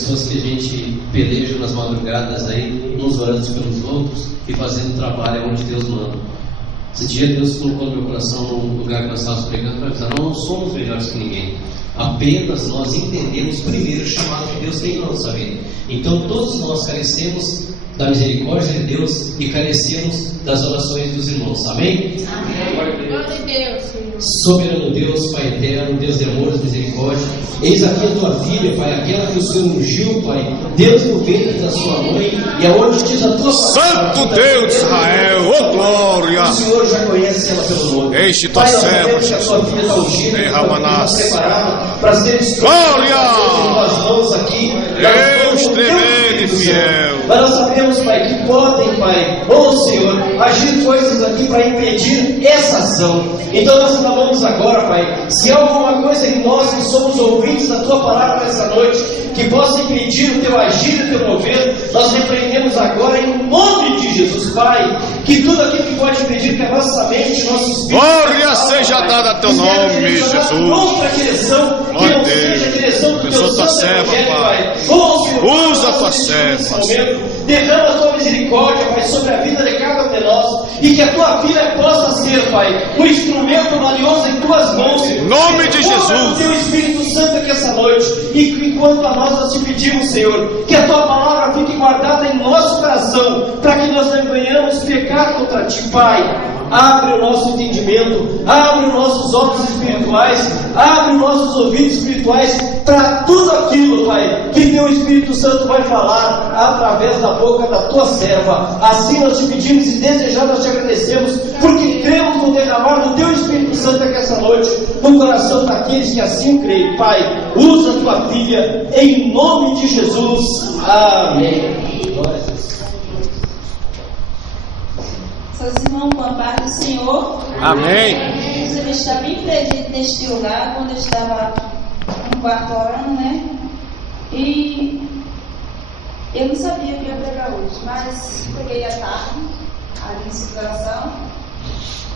Pessoas que a gente peleja nas madrugadas aí, uns orando pelos outros e fazendo trabalho onde Deus manda. Esse dia Deus colocou no meu coração, no lugar que nós estávamos pregando, para avisar: não somos melhores que ninguém. Apenas nós entendemos primeiro o chamado que Deus tem na nossa vida. Então todos nós carecemos da misericórdia de Deus e carecemos das orações dos irmãos. Amém? Amém. Glória a Deus, Senhor. Soberano Deus, Pai eterno, Deus de amor e misericórdia, eis aqui a tua filha, Pai, aquela que o Senhor ungiu, Pai, Deus no ventre da sua mãe, e aonde diz a tua palavra, Santo Deus de Israel, ô glória! O Senhor já conhece ela pelo nome. Enche tua Pai, nós serva, sabemos que a tua filha está ungida, derrama-nas. preparada para ser Glória! em tuas mãos aqui. Deus tremendo e fiel. Mas nós sabemos, Pai, que podem, Pai, Senhor, agir coisas aqui para impedir essa ação. Então nós clamamos agora, Pai, se há alguma coisa em nós que somos ouvintes da Tua palavra nessa noite, que possa impedir o Teu agir, o Teu mover, nós repreendemos agora em nome de Jesus, Pai, que tudo aquilo que pode impedir que a nossa mente, nosso espírito... Glória seja dada a Teu nome, Jesus. Outra direção, que não seja a direção do Teu Santo Evangelho, Pai. Usa a Tua serva. Derrama a Tua misericórdia, Pai, sobre a vida de cada um de nós, e que a Tua filha possa ser, Pai, um instrumento valioso em Tuas mãos. Em nome de Jesus. O Teu Espírito Santo aqui essa noite, e enquanto a nós te pedimos, Senhor, que a Tua palavra fique guardada em nosso coração, para que nós não venhamos pecar contra Ti, Pai. Abre o nosso entendimento, abre os nossos olhos espirituais, abre os nossos ouvidos espirituais para tudo aquilo, Pai, que Teu Espírito Santo vai falar através da boca da Tua serva. Assim nós te pedimos e desejamos, nós te agradecemos, porque cremos no derramar do Teu Espírito Santo aqui essa noite, no coração daqueles que assim creem. Pai, usa a Tua filha, em nome de Jesus. Amém. Glória a Deus. Seus irmãos, com a paz do Senhor. Amém. Ele está bem presente neste lugar, quando eu estava no quarto orando, né? E eu não sabia que ia pregar hoje, mas peguei a tarde, ali em situação.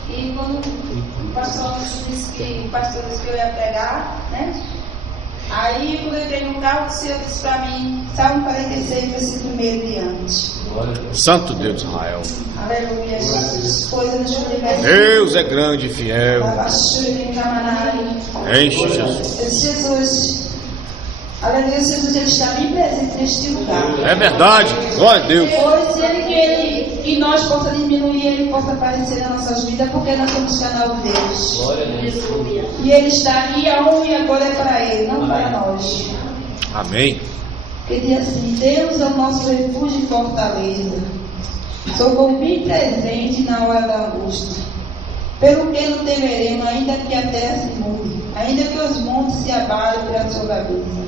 E quando o pastor disse que eu ia pregar, né? Aí, quando eu entrei no carro, o Senhor disse para mim, Salmo 46, versículo 1 diante. Santo Deus de Israel. Aleluia, Jesus. Coisa nos universo. Deus é grande e fiel. Enche, Jesus. Jesus. Aleluia, Jesus, Ele está bem presente neste lugar. É verdade. Glória a Deus. Pois Ele que nós possa diminuir, Ele possa aparecer nas nossas vidas, porque nós somos canal de Deus. Glória a Deus. E Ele está aqui, a honra e a glória é para Ele, não para nós. Amém. Que diz assim: Deus é o nosso refúgio e fortaleza, socorro bem presente na hora da angústia. Pelo que não temeremos, ainda que a terra se mude, ainda que os montes se abalem pela sua cabeça.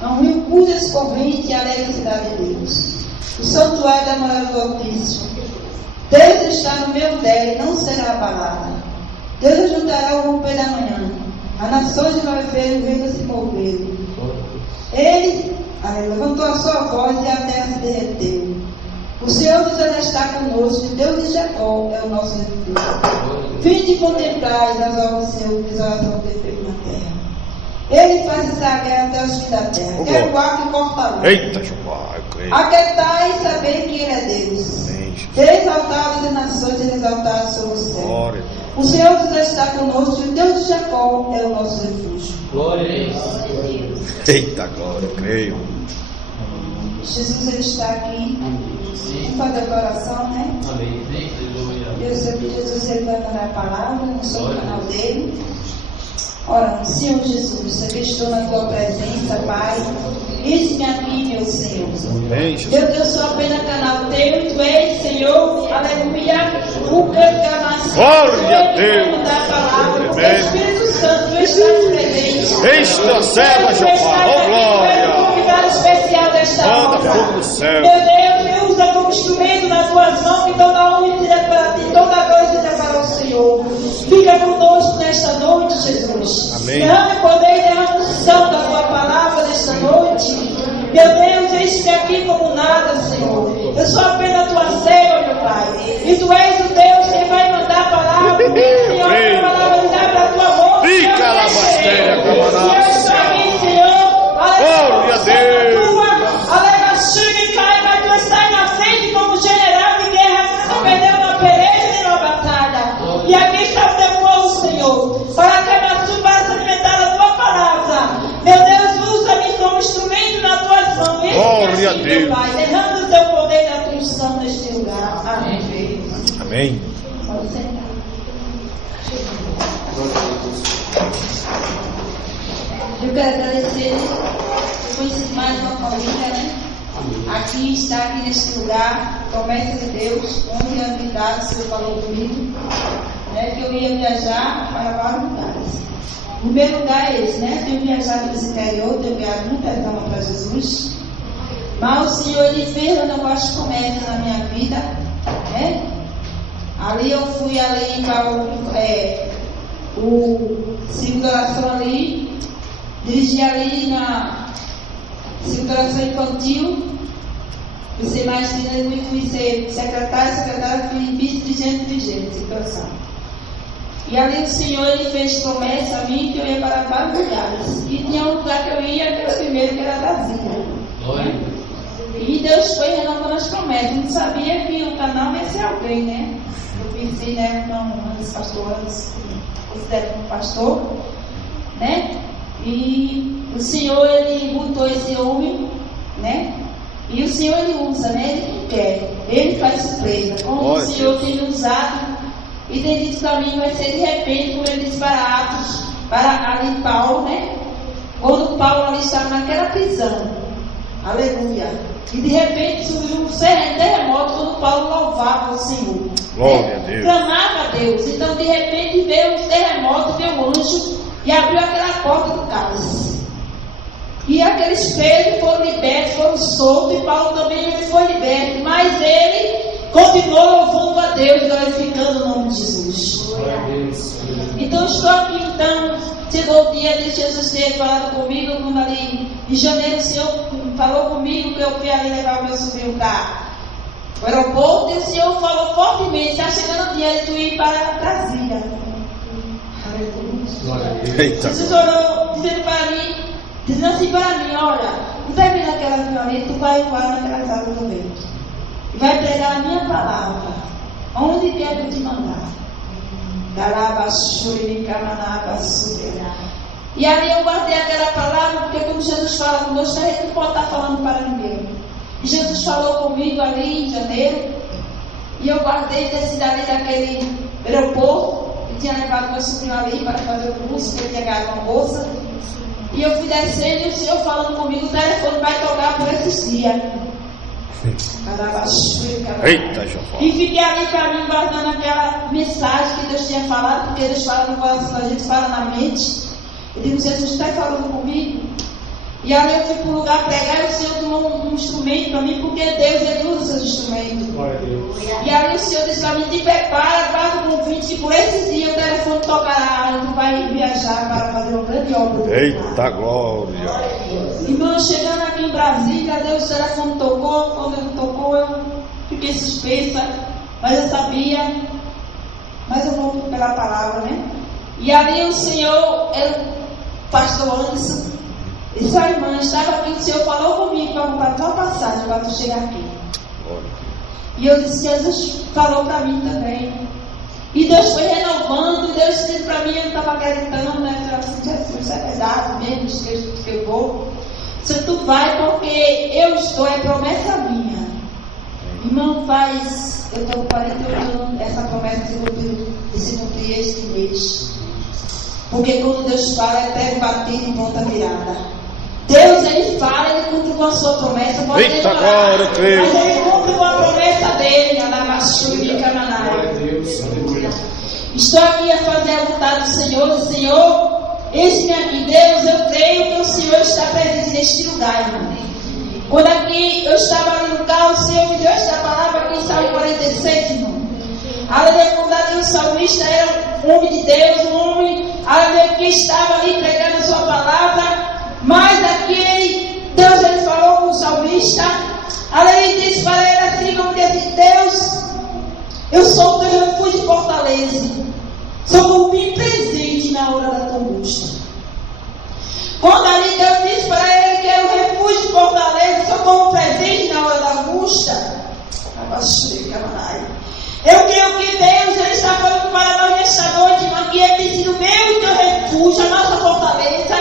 Há um rio cujas correntes e alegra a cidade de Deus, o santuário da morada do Altíssimo. Deus está no meio dela e não será abalada. Deus ajuntará o romper da manhã, as nações vai ver o vento se mover. Ele levantou a sua voz e a terra se derreteu. O Senhor Deus está conosco, e Deus de Jacó é o nosso refúgio. Vinde contemplar as obras do Senhor, que exaltam o defeito na terra. Ele faz essa guerra até os fins da terra. Quer guarda e fortaleza. Eita, Jeová, eu creio. Aquietai e saber que Ele é Deus. Amém. Exaltados as nações e exaltados sobre o céu. Glória. O Senhor Deus está conosco, e o Deus de Jacó é o nosso refúgio. Glória a Deus. Eita, glória, eu creio. Jesus, Ele está aqui. Vamos fazer a oração, né? Amém. Deus, Jesus, Ele vai mandar a palavra no seu canal dele. Ora, Senhor Jesus, eu estou na tua presença, Pai. Eis-me aqui, meu Senhor. Amém, Meu Deus, sou apenas canal teu, tu és, Senhor, aleluia. O canto Glória a Deus. mandar a palavra, porque o Amém. Espírito Santo, tu estás presente. Enche tua serva, Jeová, oh glória. Um convidado especial desta Manda hora. fogo do céu. Meu Deus, me usa como instrumento nas tuas mãos, que toda honra e glória para ti, toda glória é para o Senhor. Fica conosco nesta noite, Jesus. Amém. Derrama poder e derrama unção da tua palavra nesta noite. Meu Deus, eis-me aqui como nada, Senhor. Eu sou apenas tua serva, meu Pai. E tu és o Deus que vai mandar a palavra. Senhor, a palavra abre a tua boca. Fica lá, basteira, camarada. Senhor, Senhor. Glória a Deus. oração. Glória a Meu Deus. Pai, derrama o teu poder da tua unção neste lugar. Amém. Amém. Pode sentar. Eu quero agradecer. Eu conheci mais uma família, né? Aqui está aqui neste lugar, promessa de Deus, 11 anos de idade, o Senhor falou comigo, né, que eu ia viajar para vários lugares. O primeiro lugar é esse, né? Tenho viajado nesse interior, tenho ganhado muitas almas para Jesus. Mas o Senhor, Ele fez renovar promessas na minha vida, né? Ali eu fui ali para o ciclo de oração ali, dirigi ali na ciclo de oração infantil. Fui ser magistrada e fui ser secretária, fui vice-dirigente de oração. E ali o Senhor, Ele fez promessa a mim que eu ia para vários lugares. E tinha um lugar que eu ia, que era o primeiro, que era Brasília. E Deus foi renovando as promessas. Eu não sabia que o canal ia ser alguém, né? Eu pensei, né, uma das pastoras, considero como pastor, né? E o Senhor, Ele botou esse homem, né? E o Senhor, Ele usa, né? Ele não quer. Ele faz surpresa. Como o Senhor tem me usado e tem dito para mim, vai ser de repente, como Ele disse para Atos, para ali Paulo, né? Quando Paulo ali estava naquela prisão. Aleluia. E de repente surgiu um terremoto quando Paulo louvava o Senhor. Glória a Deus. Clamava a Deus. Então de repente veio um terremoto, veio um anjo e abriu aquela porta do cálice. E aqueles presos foram libertos, foram soltos, e Paulo também ele foi liberto. Mas ele continuou louvando a Deus, glorificando o nome de Jesus. Então estou aqui, então, chegou o dia de Jesus ter falado comigo, quando ali em janeiro o Senhor falou comigo que eu fui ali levar o meu sobrinho para o aeroporto, e o Senhor falou fortemente, está chegando o dia de tu ir para Brasília. Eita. Jesus orou dizendo para mim, dizendo assim para mim, olha, não vai vir naquela violência, tu vai voar naquelas águas do vento. E vai pregar a minha palavra, onde quer que eu te mandar. E ali eu guardei aquela palavra, porque quando Jesus fala conosco, a gente não pode estar falando para ninguém. E Jesus falou comigo ali em janeiro, e eu guardei desse dali daquele aeroporto, que tinha levado meu sobrinho ali para fazer o curso, que ele tinha ganhado uma bolsa. E eu fui descendo e o Senhor falando comigo, o telefone vai tocar por esses dias. Eita, Jeová. E fiquei ali para mim guardando aquela mensagem que Deus tinha falado, porque Deus fala no coração, a gente fala na mente. Eu digo, Jesus está falando comigo. E ali eu fui para um lugar pregar e o Senhor tomou um instrumento para mim, porque Deus Ele usa seus instrumentos. E ali o Senhor disse para mim, te prepara, guarda o convite, que por esses dias o telefone tocará, tu vai viajar para fazer uma grande obra. Eita glória. Irmão, chegando aqui em Brasília, Deus, o telefone tocou, quando ele tocou eu fiquei suspensa, mas eu sabia, mas eu vou pela palavra, né? E ali o Senhor, pastor Anderson, disse, a irmã, estava aqui, o Senhor falou comigo para comprar tua passagem para tu chegar aqui. E eu disse, Jesus falou para mim também. E Deus foi renovando, e Deus disse para mim, eu não estava acreditando, né? Eu disse, Jesus, isso é verdade mesmo, que eu vou. Se tu vai, porque eu estou, é promessa minha. Irmão, faz, eu estou com 48 anos, essa promessa se cumprir este mês. Porque quando Deus fala, é pé batido e ponta virada. Deus, Ele fala, Ele cumpre com a sua promessa. Pode Eita, demorar, glória, creio. mas Ele cumpre com a promessa dele. Estou aqui a fazer a vontade do Senhor. Senhor, eis-me aqui. Deus, eu creio que o Senhor está presente neste lugar, irmão. Quando aqui eu estava ali no carro, o Senhor me deu esta palavra aqui em Salmo 46, irmão. Aleluia, quando ali o salmista era um homem de Deus, um homem, aleluia, que estava ali pregando a sua palavra. Mas aqui, Deus, Ele falou com o salmista, aleluia, disse para ele assim, como disse, Deus, eu sou o teu refúgio e fortaleza, sou bem presente na hora da tua angústia. Quando ali Deus disse para ele que era o refúgio e fortaleza, sou como presente na hora da angústia, eu creio que Deus, Ele está falando para nós nesta noite, irmão, que Ele tem sido meu e teu refúgio, a nossa fortaleza.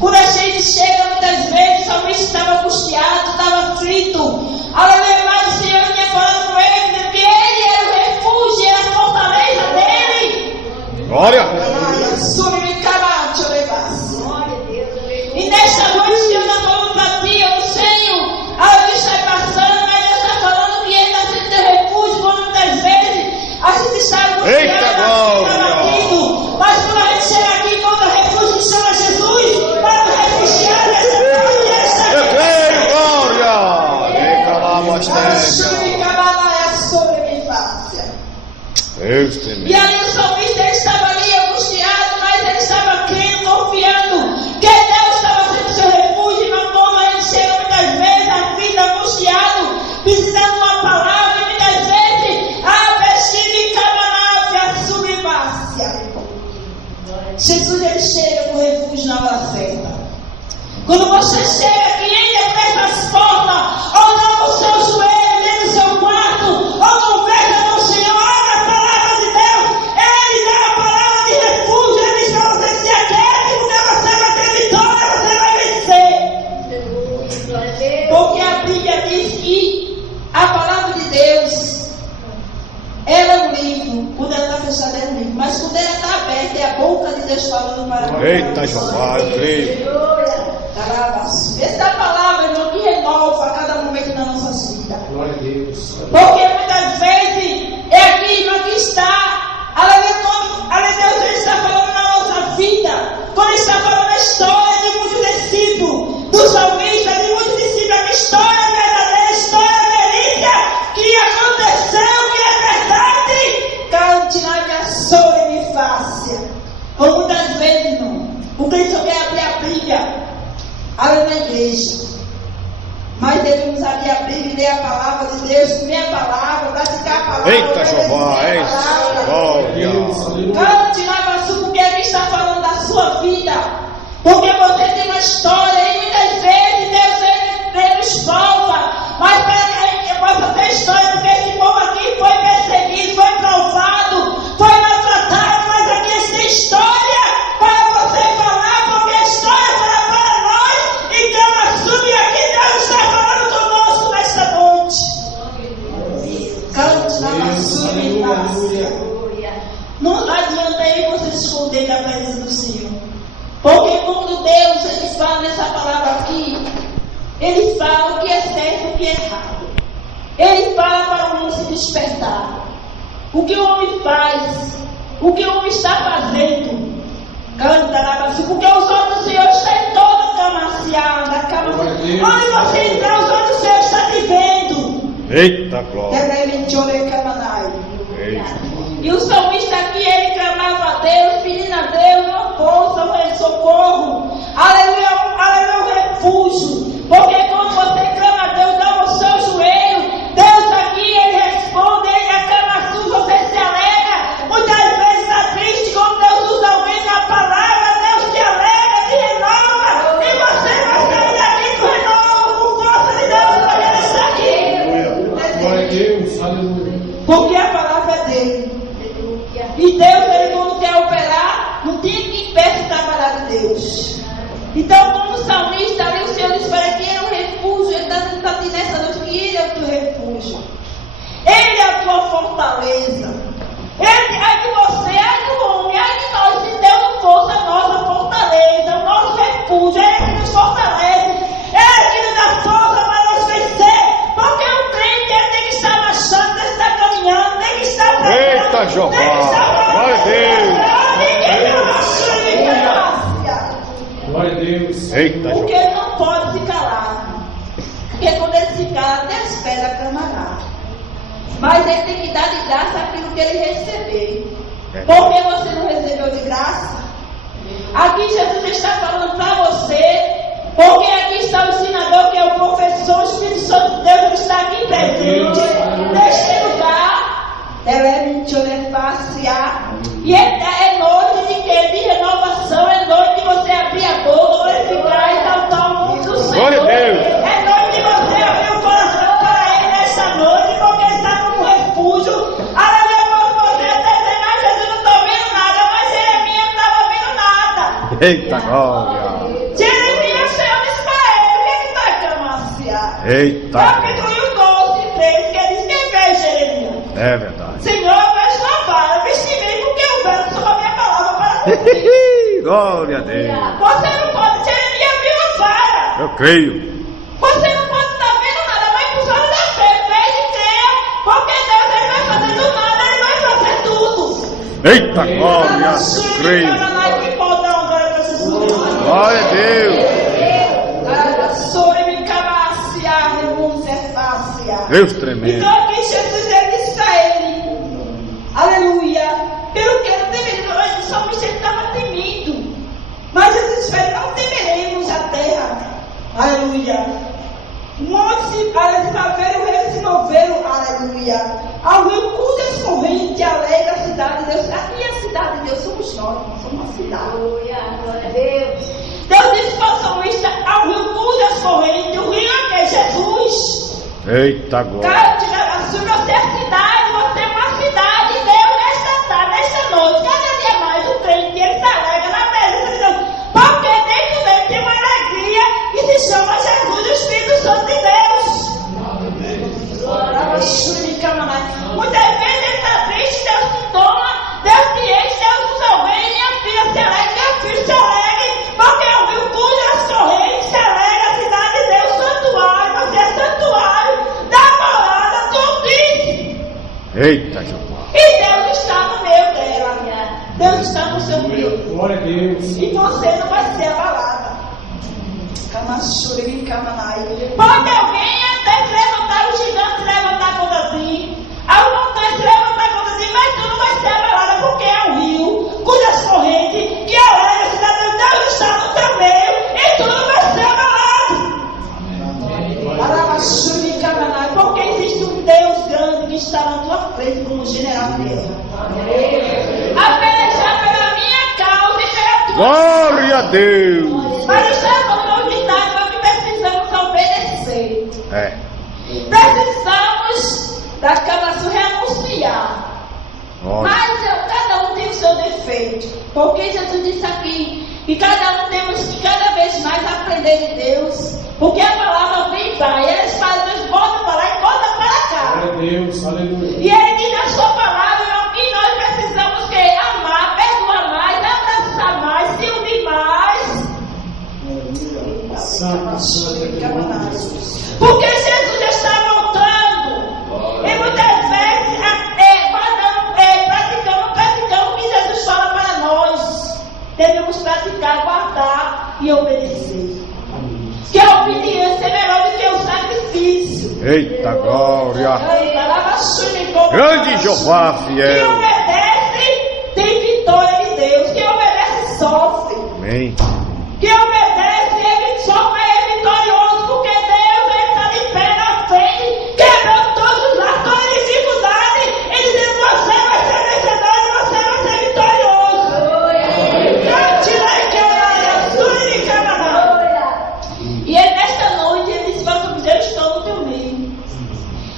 Quando a gente chega muitas vezes, o salmista estava angustiado. Aleluia, mas o Senhor tinha falado com ele que ele era o refúgio, era a fortaleza dele. Glória. E nesta noite Deus está falando para ti, eu não sei a que está passando, mas Deus está falando que Ele está sendo teu refúgio, quando muitas vezes a gente está angustiado, mas quando a gente chega aqui, encontra refúgio que chama Jesus, para nos refugiar nessa tarde, nessa Ei, glória. Ei, calabastega. E aí o salmista ele estava ali angustiado, mas ele estava crendo, confiando que Deus estava sendo seu refúgio. Não como a gente chega muitas vezes na vida angustiado, precisando de uma palavra, e muitas vezes a vestida camanávia subvácia. Jesus ele chega com refúgio na hora certa. Quando você chega aqui, entra nessas portas, ou não no seu joelho, dentro do seu quarto, ou conversa com o Senhor, olha a palavra de Deus, Ele dá a palavra de refúgio, Ele diz para você se aquiete, porque você vai ter vitória, você vai vencer. Porque a Bíblia diz que a palavra de Deus, ela é um livro, quando ela está fechada é um livro, mas quando ela está aberta é a boca de Deus falando para nós. Eita, Jeová, eu creio. Essa palavra, irmão, que renova a cada momento da nossa vida. Glória a Deus. Porque muitas vezes é aqui, irmão, que está. Aleluia, Deus ele está falando na nossa vida. Quando ele está falando a história de muitos discípulos, do salmista, de muitos discípulos, a história verdadeira, a história verídica, que aconteceu, que é verdade. Cante na minha soul e me faça. Ou muitas vezes, irmão, o crente só quer abrir a Bíblia. Aleluia na igreja, mas devemos abrir a Bíblia e ler a palavra de Deus, comer a palavra, praticar a palavra. Eita, Jeová, glória. Cante na vassoura, porque Ele está falando da sua vida, porque você tem uma história e muitas vezes Deus nos salva, mas para que a gente possa ter história, porque esse povo aqui foi perseguido, foi provado, foi maltratado, mas aqui eles têm história para você falar, porque a história para nós. Então, assume aqui, Deus está falando conosco nesta noite. Cante na vassoura. Não adianta aí você se esconder da presença do Senhor. Porque quando Deus ele fala nessa palavra aqui, Ele fala o que é certo e o que é errado. Ele fala para o mundo se despertar. O que o homem faz, o que o homem está fazendo. Canta na vassoura, porque os olhos do Senhor estão em toda a camaciada. Onde você entrar, os olhos do Senhor estão te vendo. Eita, glória. E o salmista aqui, ele clamava a Deus, pedindo a Deus uma força, um socorro. Aleluia, aleluia, um refúgio. Porque quando você clama a Deus, dá o seu joelho. Deus aqui, Ele responde, Ele acaba a sua, você se alegra. Muitas vezes está triste, quando Deus usa alguém na palavra, Deus te alegra, te renova. E você vai sair daqui com renovo, com força de Deus, porque Ele está aqui. Glória a Deus, aleluia. Porque a palavra é dele. E Deus, Ele quando quer operar, não tem que impedir trabalhar de Deus. Então, como salmista ali, o Senhor disse para que Ele é um refúgio. Ele está dizendo para ti nessa noite que Ele é o teu refúgio. Ele é a tua fortaleza. Ele, ai de você, ai do homem, ai de nós, se Deus não fosse a nossa fortaleza, o nosso refúgio, Ele que nos fortalece, Ele que nos dá força para nos vencer. Porque o crente ele tem que estar marchando, tem que estar caminhando, tem que estar pregando. Eita, Jeová, glória a Deus. Glória a Deus. Eita, Porque Jeová. ele não pode se calar. Porque quando ele se cala, até as pedras clamará. Mas ele tem que dar de graça aquilo que ele recebeu. Porque você não recebeu de graça? Aqui Jesus está falando para você. Porque aqui está o ensinador, que é o professor, o Espírito Santo de Deus está aqui presente, neste lugar. E é noite de quê? De renovação, é noite de você abrir a boca, glorificar e exaltar o nome do Senhor. Glória a Deus. É noite de você abrir o coração para Ele nesta noite, porque Ele está como refúgio. Aleluia, quando você até mais Jesus não está ouvindo nada, mas Jeremias não estava ouvindo nada. Eita, glória. Jeremias, o Senhor disse para ele, o que é que está aqui, Amaciá? Eita. Capítulo 2. É verdade. Senhor, eu vejo uma vara, vesti-me porque eu vejo só a minha palavra para cumprir. Glória a Deus. Você não pode, Jeremias viu a vara. Eu creio. Você não pode estar vendo nada, mas por causa da fé, veja e creia, porque Deus ele vai fazer do nada, ele vai fazer tudo. Eita glória, eu creio. Glória a Deus. Deus tremendo. Então aqui Jesus ele disse para ele, aleluia, pelo que eu temerei, o salmista estava temido, mas Jesus disse, não temeremos a terra, aleluia. Montes se moveram, aleluia, ao rio cujas correntes alegra a cidade de Deus. Aqui é a cidade de Deus, somos nós somos uma cidade. Aleluia, glória a Deus. Deus disse para o salmista, ao rio cujas correntes, o rio é que é Jesus. Eita glória. Cara, você é a cidade, você é uma cidade, Deus, nesta tarde, nesta noite, cada dia mais o crente, ele se alegra na presença de Deus, porque dentro dele tem uma alegria que se chama Jesus, o Espírito Santo de Deus. Muitas vezes ele está triste, Deus te toma, Deus te enche, Deus nos salve, minha filha se alegra, meu filho se alegre, porque é o rio cujas correntes se alegra, a cidade de Deus, santuário, você é santuário da morada do Altíssimo. Eita Jeová. E Deus está no meio dela, Deus está no seu meio. Glória a Deus. E você não vai ser abalada. Pode alguém até se levantar, o gigante se levantar contra ti, a montanha se levantar contra ti, mas tu não vai ser abalada, porque é um rio cujas correntes que alegra a cidade de Deus está no teu meio, e tu não vai ser abalado. Porque existe um Deus grande que está na tua frente como general de guerra, a pelejar pela minha causa e pela tua. Glória a Deus. Mas estamos novidade, mas que precisamos obedecer. É. Precisamos daquela renunciar. Glória. Mas cada um tem o seu defeito. Porque Jesus disse aqui que cada um temos que cada vez mais aprender de Deus. Porque a palavra vem e vai. E a espada Deus bota para lá e bota para cá. Glória a Deus, aleluia. E ele diz na sua palavra, e nós precisamos que amar, perdoar mais, abraçar mais, se unir mais. Santo, santo, Deus. Porque Jesus está voltando. E muitas vezes praticamos o que Jesus fala para nós. Devemos praticar, guardar e obedecer. Que a obediência é melhor do que o sacrifício. Eita glória. Grande Jeová Quem fiel. obedece tem vitória de Deus. Quem obedece sofre. Amém. Quem obedece ele sofre é vitorioso. Porque Deus está de pé na frente, quebrando todos os laços, toda dificuldade, e dizendo: você vai ser vencedor e você vai ser vitorioso. E ele, nesta noite, ele disse para tu: eu estou no teu meio,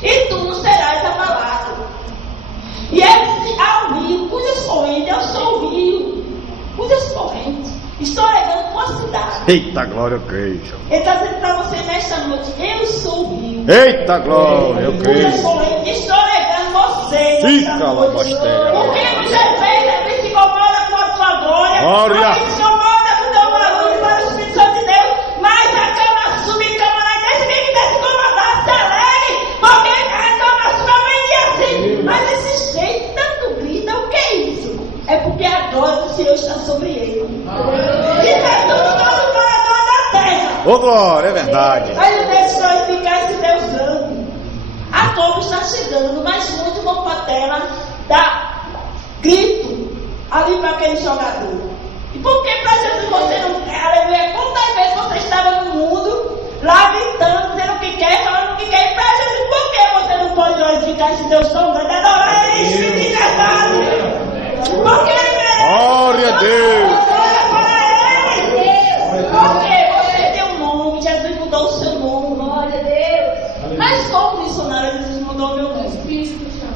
e tu não serás abalado. E ele disse ao rio, cujas correntes, eu sou o rio, cujas correntes, estou regando tua cidade. Eita glória, eu creio. Ele está dizendo para você nesta noite: eu sou o rio. Eita glória, eu Cujas creio. correntes, estou regando você. Fica nesta lá, noite. pastéria. Porque muitas vezes ele se incomoda com a tua glória, Glória. ele se incomoda com o teu barulho para o Espírito Santo de Deus, mas a cama sube e cama lá desse quem quiser se incomodar, se alegre, porque a cama sube assim. Mas esse jeito tanto grita, o que é isso? É porque a glória do Senhor está sobre ele. E está todo morador da terra. Ô glória, é verdade. Aí o Deus glorificar esse Deus grande. A Copa está chegando, mas muitos vão para a tela dar grito ali para aquele jogador. E por que para Jesus você não quer? Aleluia. Quantas vezes você estava no mundo, lá gritando, dizendo o que quer, falando o que quer, e para Jesus, por que você não pode glorificar esse Deus tão grande? Adorar ele, Espírito de verdade. Porque ele merece. Glória a Deus. Glória para ele. Porque você tem um nome, Jesus mudou o seu nome. Glória a Deus. Mas como missionário, Jesus mudou o meu nome?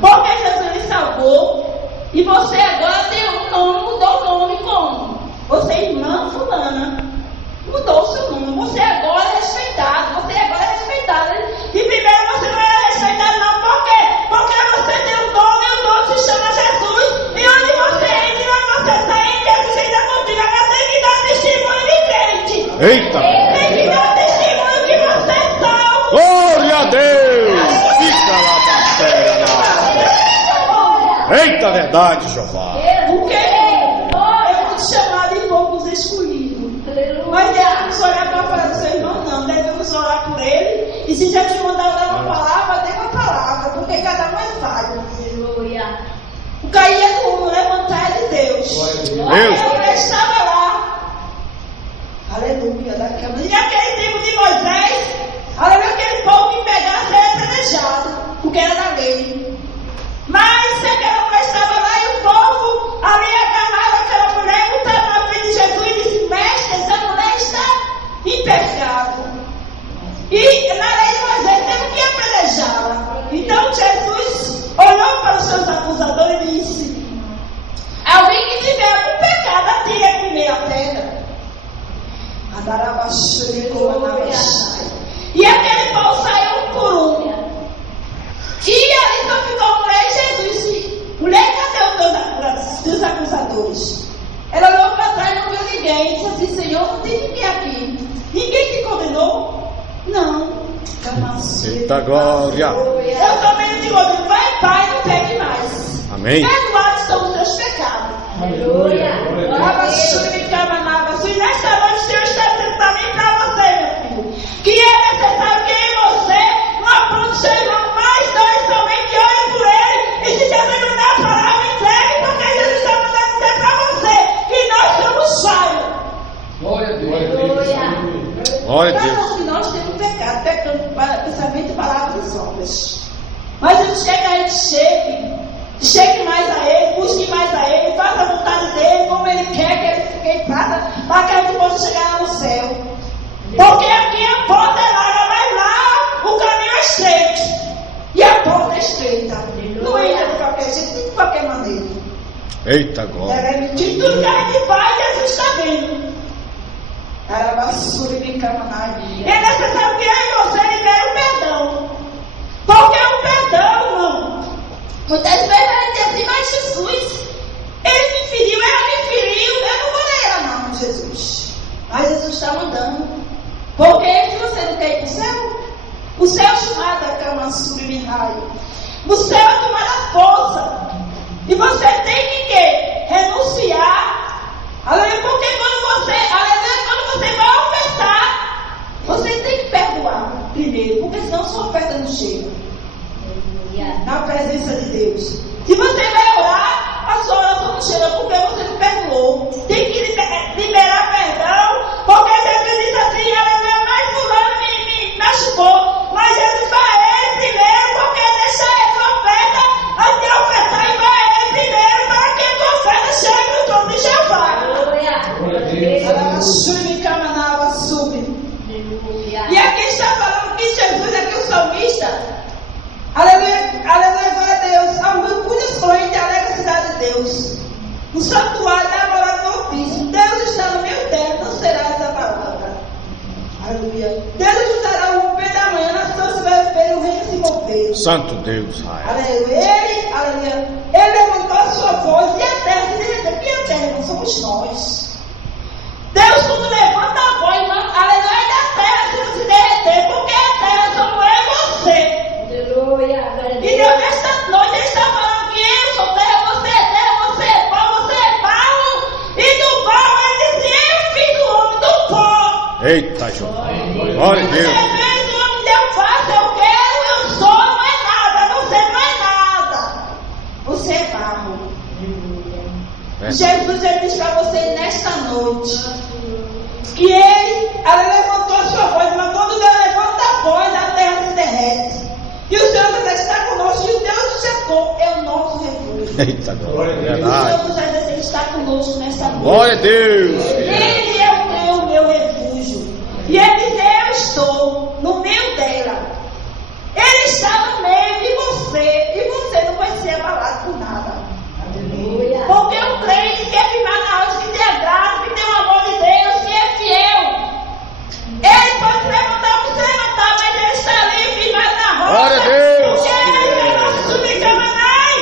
Porque Jesus lhe salvou. E você agora tem um nome, mudou o nome como? Você é irmã fulana. Mudou o seu nome. Você agora é respeitado. Você agora é respeitado. E primeiro você não era respeitado não. Por quê? Porque você tem um dom Eita! Tem que dar testemunho que você é salvo. Glória a Deus! Fica lá na terra. Eita, verdade, Jeová. Porque é muito chamado e poucos escolhidos. Mas devemos orar para falar do seu irmão, não. Devemos orar por ele. E se já te mandar dar uma palavra, dê uma palavra. Porque cada um é falho. O cair é do mundo, levantar é de Deus. Deus. Eu estava lá. Aleluia. E aquele tempo de Moisés, aleluia, aquele povo que pegasse era apedrejado, porque era da lei. Mas se aquela mulher estava lá e o povo ali agarrava aquela mulher, botaram na frente de Jesus e disse: mestre, essa mulher está em pecado. E na lei de Moisés temos que apedrejá-la. Então Jesus olhou para os seus acusadores e disse: alguém que tiver algum pecado, atire a primeira pedra. E aquele povo saiu um por um. E ali só ficou a mulher e Jesus disse: mulher, cadê os teus acusadores? Ela olhou para trás e não viu ninguém. Disse assim: Senhor, não tem ninguém aqui. Ninguém te condenou? Não. Eita glória. Eu também te condeno. Vai, Pai, não pegue mais. Amém. Perdoados são os teus pecados. Aleluia. E nesta noite o Senhor está dizendo para mim e para você, meu filho, que é necessário que em você não apronte seu irmão, mais dois somente ore por ele. E se Jesus não dá a palavra, entregue, porque Jesus está mandando dizer para você que nós somos falhos. Glória a Deus. Glória a Deus. Todos que nós temos pecado, pecando para pensamento e palavras e obras. Mas Jesus quer que a gente chegue mais a Ele, busque mais a Ele, faça a vontade dEle, como Ele quer que Ele fique em prata, para que a gente possa chegar lá no céu. Porque aqui a porta é larga, mas lá o caminho é estreito. E a porta é estreita. Não entra de qualquer jeito, nem de qualquer maneira. Eita glória. De tudo que a gente faz, Jesus está vendo. É necessário que eu e você libere o perdão. Porque o perdão, irmão, muitas vezes a gente diz assim: mas Jesus, ele me feriu, ela me feriu, eu não vou ler não, Jesus. Mas Jesus está mandando. Porque se você não quer ir para o céu é chamado a cama submirraio. O céu é tomar a força. E você tem que quê? Renunciar. Aleluia, porque quando você vai ofertar, você tem que perdoar primeiro, porque senão sua oferta não chega na presença de Deus. Se você vai orar, a sua oração não chega porque você não perdoou. Tem que liberar perdão, porque Jesus disse assim: aleluia, mas fulano me machucou. Mas Jesus vai a ele primeiro, porque deixa ele a oferta até ofertar, e vai a ele primeiro para que a tua oferta chegue no trono de Jeová. E aqui está falando que Jesus, aqui o salmista, aleluia, aleluia, glória a Deus, ao meu cujas correntes alega a cidade de Deus. O santuário da morada do Altíssimo. Deus está no meio dela, não será desabalada. Aleluia. Deus estará ao romper da manhã, nas nações vai ver o reino se mover. Santo Deus. Aleluia. Aleluia. Ele levantou a sua voz e a terra se derreteu. E a terra não somos nós. Deus, quando levanta a voz, aleluia, da terra se não se derreter, porque a terra somos eu e você. E Deus, nesta noite, Ele está falando que eu sou terra, você é pó, você é barro, e do barro Ele disse: eu fiz do homem do pó. Eita, João. Glória a Deus. Você fez o homem, eu faço, eu quero, eu sou, não é nada, você não é nada. Você é barro. Jesus, Ele diz para você nesta noite que Ele levantou a sua voz, mas quando Deus levanta a voz, a terra se derrete. E o Senhor José está conosco, e o Deus do Jacó é o nosso refúgio. Eita, glória. O Verdade. Senhor José está conosco nesta noite. Glória a Deus. Ele é o meu refúgio. E Ele diz: eu estou no meio dela. Ele está no meio de você, e você não vai ser abalado por nada. Porque o crente quer firmar na hora que tem a graça, que tem o amor de Deus, que é fiel. Ele pode se levantar ou se levantar, mas ele está ali firmado na rocha. Glória a Deus. Porque ele é nosso subcamanai.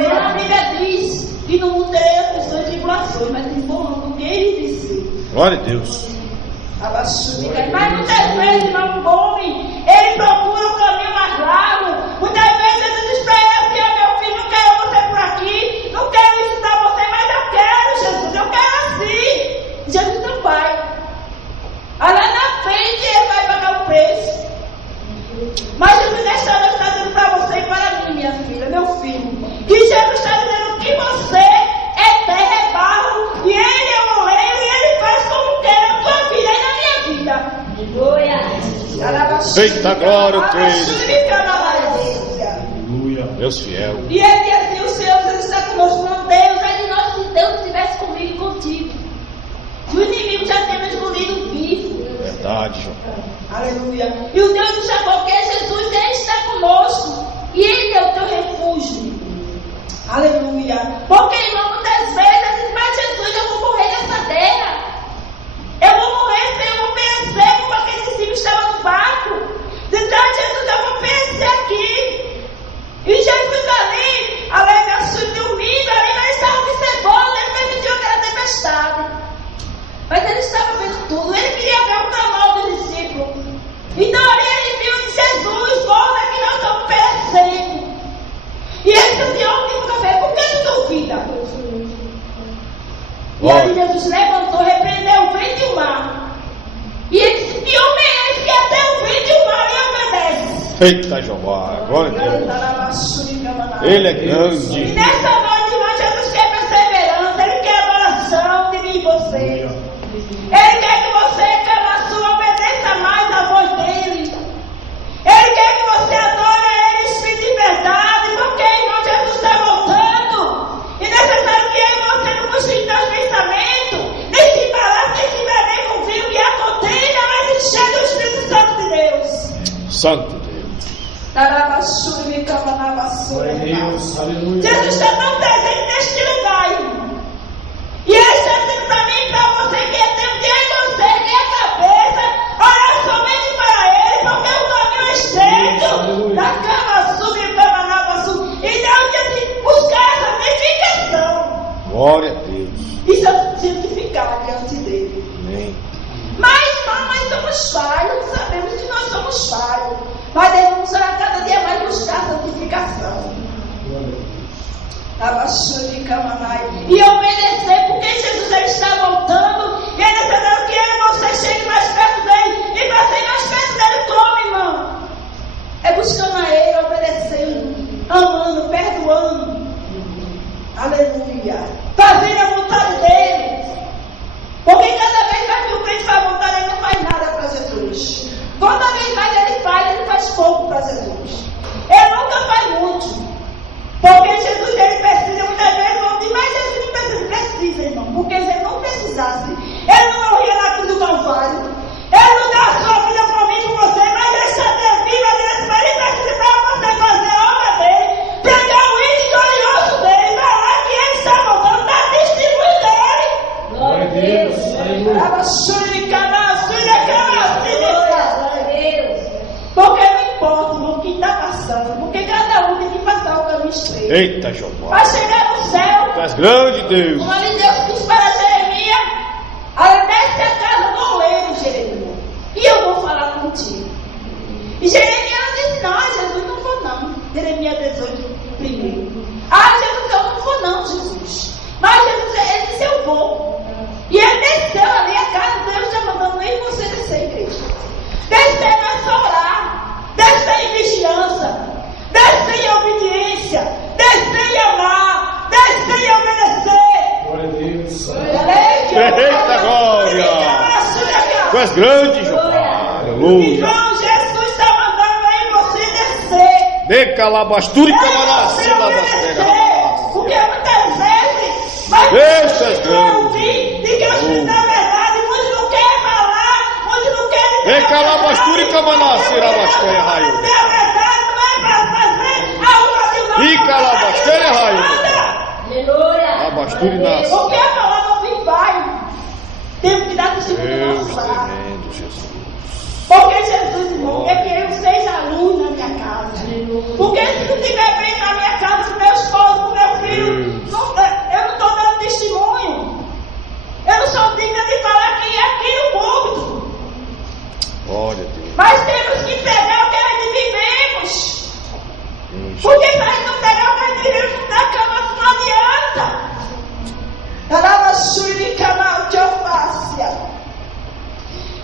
E a Bíblia diz que no mundo terei aflições e tribulações, mas em bom ânimo, porque Ele disse. Glória a Deus. Eita glória, eu creio. Aleluia. Deus fiel. E ele diz assim: o Senhor está conosco. Não, Deus, é de nós se Deus estivesse comigo e contigo. E o inimigo já tem nos engolido vivo. Verdade, João. Aleluia. E o Deus do Jacó, que é Jesus, ele está conosco. E ele é o teu refúgio. Aleluia. Porque, irmão, muitas vezes a gente, mas Jesus, eu vou morrer nessa terra. Eu vou morrer, Senhor, eu vou perecer como aquele discípulo estava no barco. Então, Jesus, eu vou perecer aqui. E Jesus ali, aleluia, dormindo, ali, ele estava observando, ele permitiu aquela tempestade. Mas ele estava vendo tudo, ele queria ver o clamor do discípulo. Então ali ele viu de Jesus, volta que nós estamos perecendo. E ele disse assim: ó, tipo café, por que tu duvida? E aí Jesus levantou, repreendeu o vento e o mar. E ele disse: que homem é esse que até o vento e o mar lhe obedece? Eita Jeová, glória a Deus. Ele é grande. E nessa noite, irmão, Jesus quer perseverança, ele quer adoração de mim e você. Ele quer que você, cama sua, obedeça mais a voz dele. Ele quer que você adore a ele, espírito de verdade, porque, irmão, Jesus está voltando. E necessário que eu e você não busquem teus pensamentos, nem se embaraçem, nem se envenem com o vinho que acontenha, mas encher do Espírito Santo de Deus. Santo Deus. Jesus está tão presente neste lugar, irmão. E ele está dizendo para mim e para você que é tempo de você, que é a cabeça, olhar somente para ele, porque o caminho é estreito. Da cama sul e cama nova sul. E Deus diz assim: buscar a santificação. Glória a Deus. E santificar diante dele. Amém. Mas nós somos falhos, sabemos que nós somos falhos. Mas devemos a cada dia mais buscar a santificação. E obedecer, porque Jesus ele está voltando. E é necessário que eu e você chegue mais perto dele. E para ser mais perto dele, como, irmão? É buscando a ele, obedecendo, amando, perdoando. Aleluia. Fazendo a vontade dele. Porque cada vez mais que o crente faz vontade, ele não faz nada para Jesus. Quanta vez mais ele faz pouco para Jesus. Ele nunca faz muito. Porque Jesus ele precisa, muitas vezes vão dizer: mas Jesus não precisa, irmão. Porque se ele não precisasse, ele não morria na cruz do Calvário. Ele não dá a sua vida por mim, por você, mas deixa Deus viva dentro para ele, precisa para você fazer a obra dele, pregar o hino glorioso dele, falar que ele está voltando, está distribuindo dele. Glória a Deus. Aleluia. Porque não importa, irmão, o que está passando, porque cada um tem que passar o caminho estreito. Eita Jeová. Para chegar no céu. Tu és grande, Deus. Como ali Deus disse para Jeremias: desce a casa do oleiro, Jeremias, e eu vou falar contigo. E Jeremias disse: não, Jesus, não vou não. Jeremias 18, primeiro. Jesus, eu não vou não, Jesus. Mas Jesus, ele disse: eu vou. E ele desceu ali a casa, Deus está mandando nem você descer, igreja. Descer não é só orar, descer em vigilância, descer em obediência, descer em amar, descer em obedecer. Glória a Deus. Eita glória. Tu és grande, Jeová. Aleluia. Então Jesus está mandando aí você descer. De calabastura e camaracila das terras. Porque muitas vezes vai Deus é grande. ouvir de que o Espírito da verdade, muitos não querem falar, muitos não querem. De calabastura e camaracila das terras, raio. A verdade não é para fazer a uma de nós. E calabastura, raio. Aleluia. Calabastura e nasce. Porque a palavra vem vai. Temos que dar testemunho do Deus nosso lar. tremendo, Jesus. Porque Jesus, irmão, quer que eu seja luz na minha casa. Porque se não estiver bem na minha casa, com meu esposo, com meu filho, eu não estou dando testemunho. Eu não sou digna de falar aqui no púlpito. Glória a Deus. Mas temos que pegar o que nós vivemos. Porque se nós não pegar o que nós vivemos na cama, não adianta.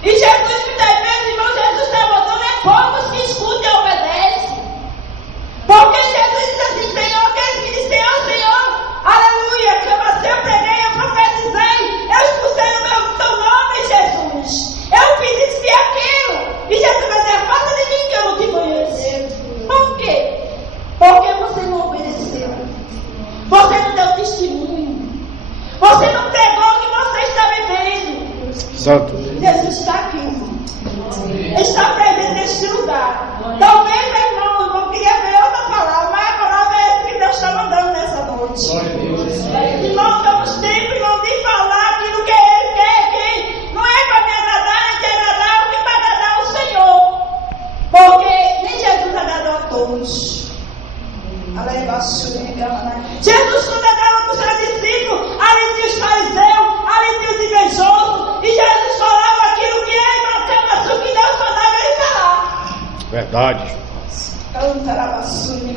E Jesus, muitas vezes, irmão, Jesus está voltando é pouco Santo Deus. Jesus está aqui, irmão. Está presente neste lugar. Talvez, meu irmão, não queria ver outra palavra, mas a palavra é essa que Deus está mandando nessa noite. Glória a Deus. E nós estamos tempo, irmão, de falar aquilo que Ele quer, que não é para me agradar, é te agradar, porque para agradar o Senhor. Porque nem Jesus agradou a todos. Jesus, quando andava com os seus discípulos, ali tinha os fariseus, ali tinha os invejosos, e Jesus falava aquilo que ele marcava, que Deus mandava ele falar. Verdade.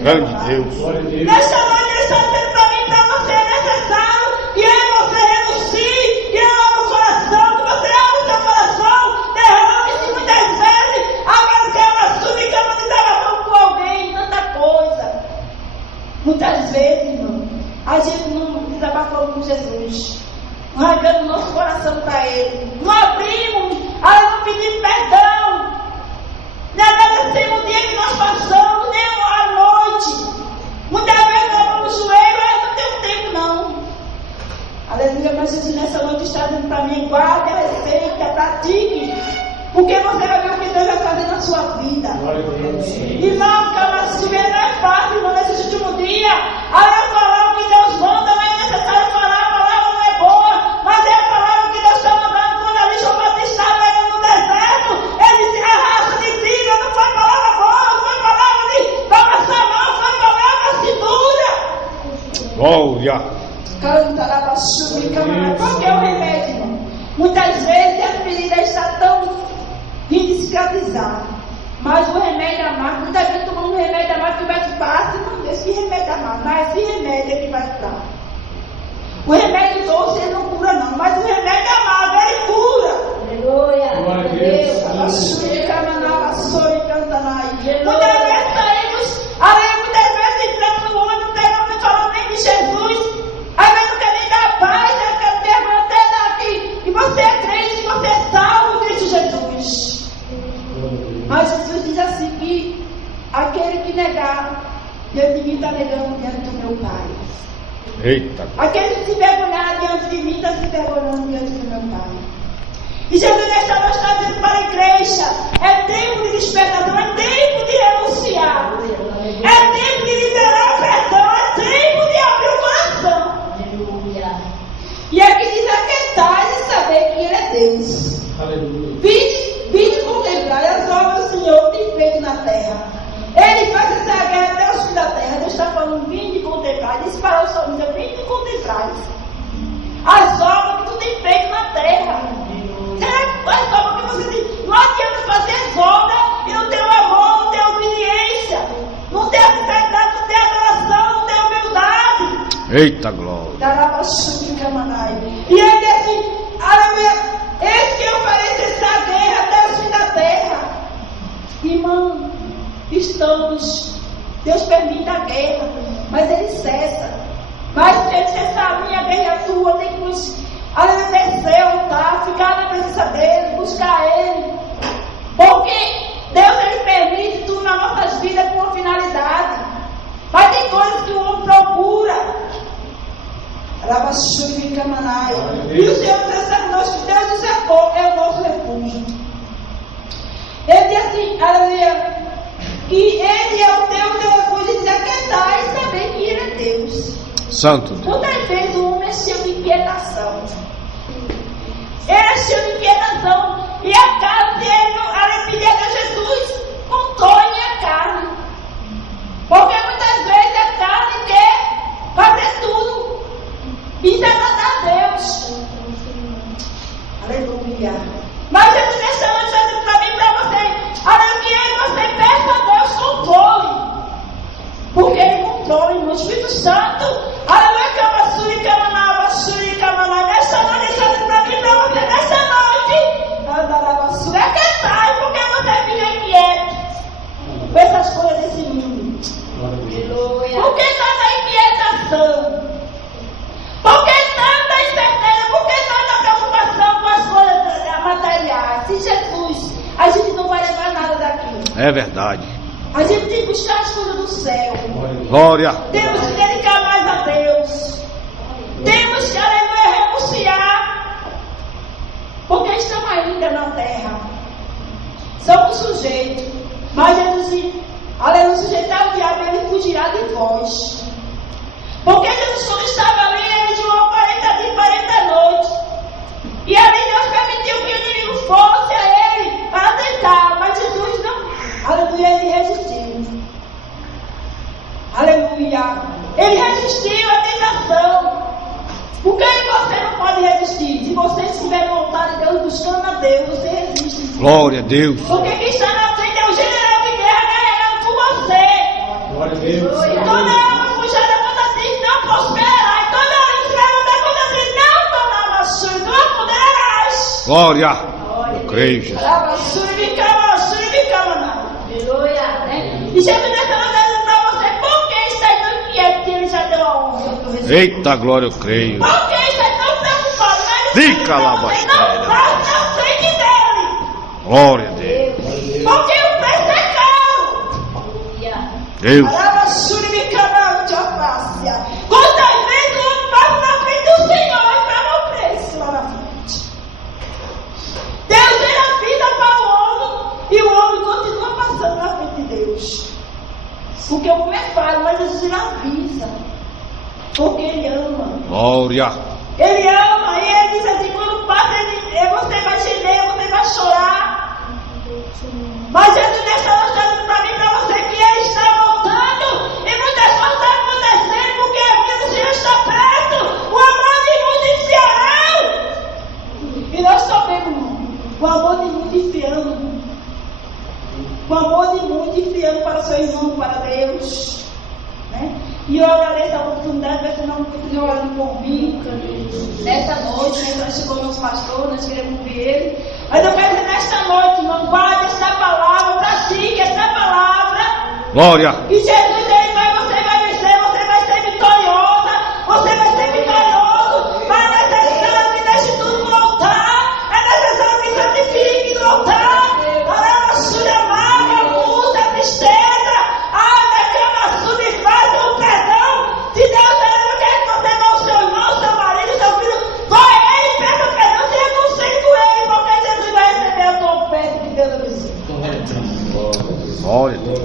Grande Deus. Glória a Deus. Nesta noite ele está dizendo para mim, para você, é necessário que você renuncie, que abra o coração, que você abra o seu coração, derrame-se muitas vezes, aquela súplica de desabafar com alguém, tanta coisa. Muitas vezes, irmão, a gente não desabafou com Jesus, não rasgamos nosso coração para Ele, não abrimos, não pedimos perdão, não agradecemos o dia que nós passamos, nem a noite. Muitas vezes nós vamos no joelho, não tenho tempo não. Aleluia, mas Jesus nessa noite está dizendo para mim, guarde a receita, pratique, porque você vai ver o que Deus vai fazer na sua vida. Glória a Deus. Irmão, calma, se não é fácil, irmão, nesse último dia. Eu falar o que Deus manda, mas é necessário falar, a palavra não é boa, mas é a palavra que Deus está mandando. Quando ali João Batista estava indo no deserto, ele disse, arrasta de trilha, não foi palavra boa, não foi palavra de balançar não, foi palavra segura. Glória. Qual que é o remédio, irmão? Muitas vezes a ferida está tão cicatrizada, mas o remédio amargo, muitas vezes tomando um remédio amargo que vai te passar, não Deus, que remédio amargo, mas esse remédio é que vai dar. O remédio doce ele não cura não, mas o remédio amargo ele cura. Aleluia. Glória a Deus. Muitas vezes saímos, muitas vezes entramos no ônibus, não falando nem de Jesus. Às vezes não quer nem dar paz, eu quero ter até daqui. E você é crente, você é salvo em Cristo Jesus. Mas Jesus diz assim que aquele que negar, Deus de mim está negando diante do meu Pai. Eita. Aquele que se envergonhar diante de mim está se envergonhando diante do meu Pai. E Jesus nesta noite está dizendo para a igreja, é tempo de despertação, é tempo de renunciar. É tempo de liberar a pressão, é tempo de abrir o coração. E aqui diz, aquietai e saber que Ele é Deus. Aleluia. Vinde contemplar as obras do Senhor tem feito na terra. Ele faz essa guerra até os fins da terra. Deus está falando, vinde contemplar. Disse para os salmistas, vinde contemplar as obras que tu tem feito na terra. As obras que você tem. Não adianta fazer as obras e não ter o amor, não ter obediência, não ter a sinceridade, não ter adoração, não ter humildade. Eita glória. E ele disse, aleluia, eis que oferece essa guerra até os fins da terra. Irmão, Deus permite a guerra, mas Ele cessa. Mas se Ele cessar a minha guerra, a tua, tem que descer ao altar, ficar na presença dEle, buscar Ele. Porque Deus Ele permite tudo nas nossas vidas com uma finalidade. Mas tem coisas que o homem procura. E o Senhor disse nós que Deus nos cercou, é o nosso refúgio. Ele diz assim, aleluia, que Ele é o Deus teu refúgio, e diz, aquietai e saber que Ele é Deus. Santo Deus. Muitas vezes o homem é cheio de inquietação. Ele é cheio de inquietação. E a carne, ele pedir a Jesus, controle a carne. Porque muitas vezes a carne quer fazer tudo. Isso é agradar a Deus. Aleluia. Mas Jesus nessa noite está dizendo para mim e para você, aleluia, que você peça a Deus controle. Porque Ele controla, irmão. O Espírito Santo, aleluia, camassuri, camanavassuri, camanai. Nessa noite está dizendo para mim e para você, nessa noite, andarabassuri, aquietai, porque você fica inquieto com essas coisas desse mundo. Por que tanta inquietação? Por que tanta incerteza? Por que tanta preocupação com as coisas materiais? Se Jesus, a gente não vai levar nada daqui. É verdade. A gente tem que buscar as coisas do céu. Glória. Temos que dedicar mais a Deus. Temos que, aleluia, renunciar porque estamos ainda na terra. Somos sujeitos. Mas Jesus disse, aleluia, sujeitar o diabo, ele fugirá de vós. Porque Jesus, quando estava ali, ele jejuou 40 dias e 40 noites. E ali Deus permitiu que o inimigo fosse a ele para tentar. Mas Jesus não, aleluia, ele resistiu. Aleluia. Ele resistiu à tentação. Por que você não pode resistir? Se você estiver vontade de Deus, buscando a Deus, você resiste. Glória a Deus. Porque quem está na frente é o general de guerra guerreando por você. Glória a Deus. Toda alma puxada contra ti não prosperará. E toda alma escravada contra ti não tornará sua. Não poderás. Glória. Eu creio, Jesus. E Jesus nessa noite para você, por que está tão inquieto que ele já deu a honra? Eita glória, eu creio. Por que está tão preocupado? Fica lá, você não passa na frente dele. Glória a Deus. Porque o preço é caro. Deus. Quantas vezes o homem passa na frente do Senhor e paga o preço lá na frente? Deus deu a vida para o homem e o homem continua passando na frente de Deus. Porque o homem é falho, mas Jesus ele avisa. Porque ele ama. Glória. Ele ama e ele diz assim, quando passa, você vai gemer, você vai chorar. Mas Jesus nessa noite está dizendo para mim e para você que ele está voltando e muitas coisas estão acontecendo porque a vida do Senhor está perto. O amor de muitos enfiarão. E nós sabemos, o amor de muitos enfiando. O amor de muitos enfiando para o seu irmão, para Deus. Né? E eu agradeço a oportunidade de você não continuar orando por mim. Nessa noite, né, nós chegou o nosso pastor, nós queremos ouvir ele. Mas eu quero dizer nesta noite, irmão, guarde essa palavra, pratique essa palavra. Glória. E Jesus